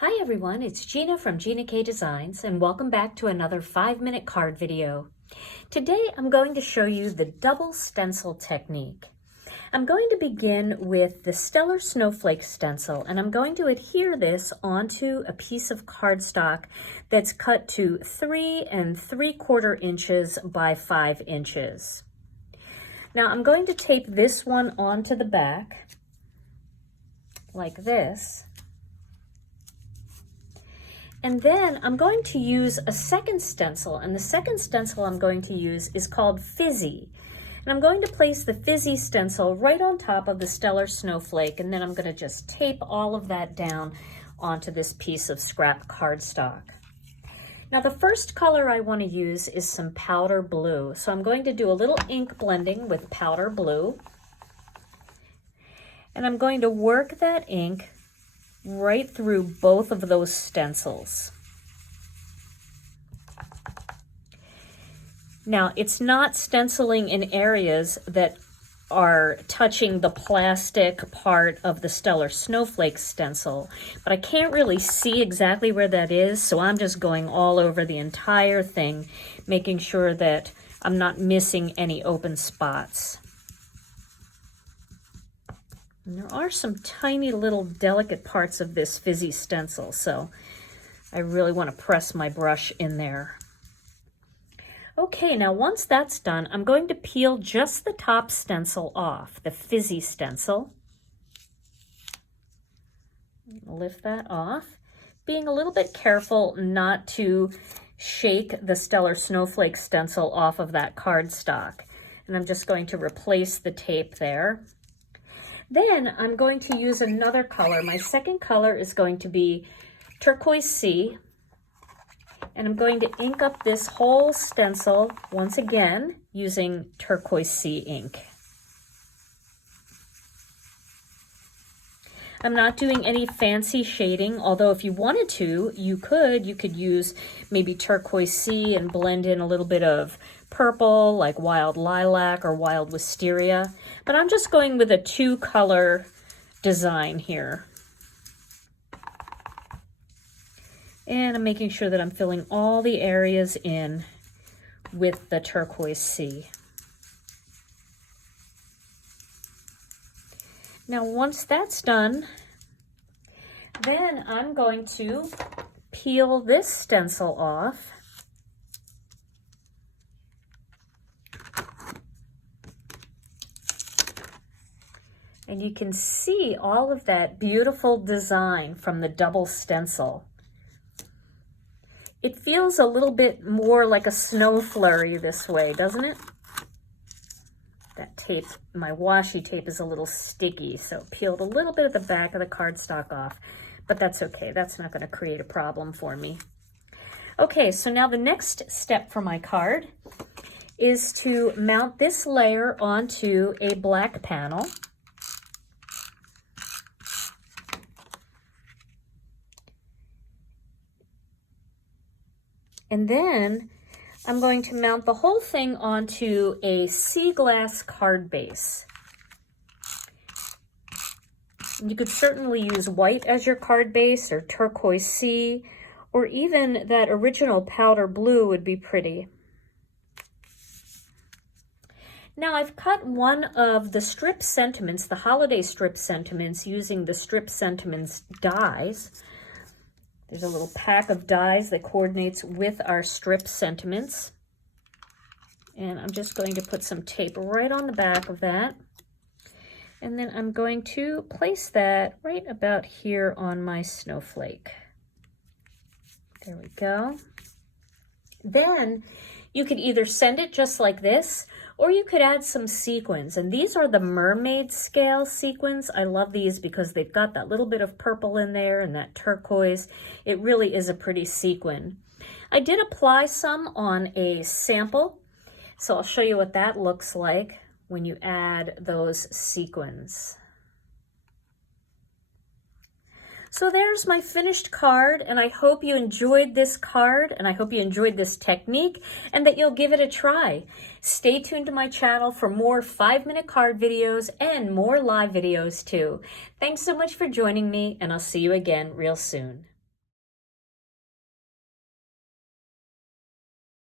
Hi everyone, it's Gina from Gina K Designs and welcome back to another 5-minute card video. Today I'm going to show you the Double Stencil Technique. I'm going to begin with the Stellar Snowflake stencil and I'm going to adhere this onto a piece of cardstock that's cut to 3 3/4 inches by 5 inches. Now I'm going to tape this one onto the back like this. And then I'm going to use a second stencil, and the second stencil I'm going to use is called Fizzy. And I'm going to place the Fizzy stencil right on top of the Stellar Snowflake, and then I'm going to just tape all of that down onto this piece of scrap cardstock. Now the first color I want to use is some powder blue. So I'm going to do a little ink blending with powder blue. And I'm going to work that ink right through both of those stencils. Now, it's not stenciling in areas that are touching the plastic part of the Stellar Snowflake stencil, but I can't really see exactly where that is, so I'm just going all over the entire thing, making sure that I'm not missing any open spots. And there are some tiny little delicate parts of this Fizzy stencil, so I really want to press my brush in there. Okay, now once that's done, I'm going to peel just the top stencil off, the Fizzy stencil. Lift that off, being a little bit careful not to shake the Stellar Snowflake stencil off of that cardstock. And I'm just going to replace the tape there. Then I'm going to use another color. My second color is going to be Turquoise Sea. And I'm going to ink up this whole stencil once again using Turquoise Sea ink. I'm not doing any fancy shading, although if you wanted to, you could use maybe Turquoise Sea and blend in a little bit of purple like Wild Lilac or Wild Wisteria, but I'm just going with a 2-color design here. And I'm making sure that I'm filling all the areas in with the Turquoise Sea. Now, once that's done, then I'm going to peel this stencil off. And you can see all of that beautiful design from the double stencil. It feels a little bit more like a snow flurry this way, doesn't it? That tape, my washi tape is a little sticky, so it peeled a little bit of the back of the cardstock off, but that's okay. That's not going to create a problem for me. Okay, so now the next step for my card is to mount this layer onto a black panel. And then I'm going to mount the whole thing onto a sea glass card base. You could certainly use white as your card base or turquoise sea, or even that original powder blue would be pretty. Now I've cut one of the strip sentiments, the holiday strip sentiments, using the strip sentiments dies. There's a little pack of dies that coordinates with our strip sentiments. And I'm just going to put some tape right on the back of that. And then I'm going to place that right about here on my snowflake. There we go. Then you could either send it just like this, or you could add some sequins. And these are the Mermaid scale sequins. I love these because they've got that little bit of purple in there and that turquoise. It really is a pretty sequin. I did apply some on a sample, so I'll show you what that looks like when you add those sequins. So there's my finished card, and I hope you enjoyed this card, and I hope you enjoyed this technique, and that you'll give it a try. Stay tuned to my channel for more 5-minute card videos and more live videos too. Thanks so much for joining me, and I'll see you again real soon.